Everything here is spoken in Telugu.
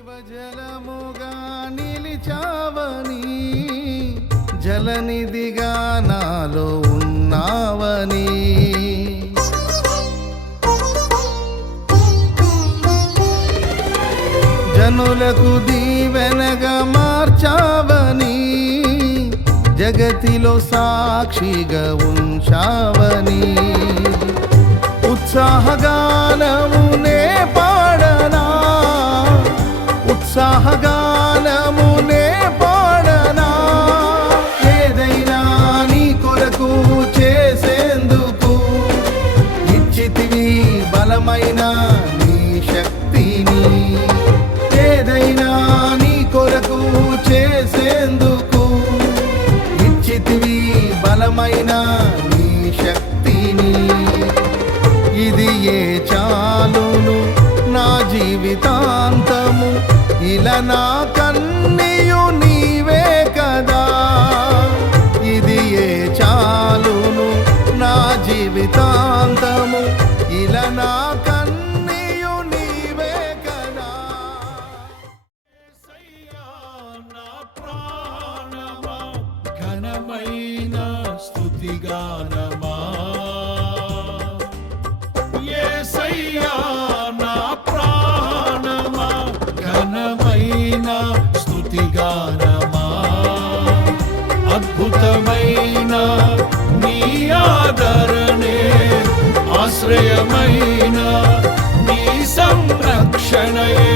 జీవజలముగా నిలిచావని, జలనిధిగా నాలో ఉన్నావని, జనులకు దీవెనగా మార్చావని, జగతిలో సాక్షిగా ఉంచావని, ఉత్సాహగానమునే పాడనా, ఉత్సాహగానమునే పాడనా, ఏదైనా నీ కొరకు చేసేందుకు ఇచ్చితివి బలమైన నీ శక్తిని, ఏదైనా నీ కొరకు చేసేందుకు ఇచ్చితివి బలమైన నీ శక్తిని, ఇది ఏ చాలును నా జీవితాంతము, ఇలా నా కన్నీయు నీవే కదా, ఇది ఏ చాలును నా జీవితాంతము, ఇలా నా కన్నీయు నీవే కదా. నా ప్రాణమా ఘనమైన స్తుతిగానమా, యేసయ్యా నా ప్రాణమా ఘనమైన స్తుతిగానమా, అద్భుతమైన నీ ఆదరణే, ఆశ్రయమైన నీ సంరక్షణయే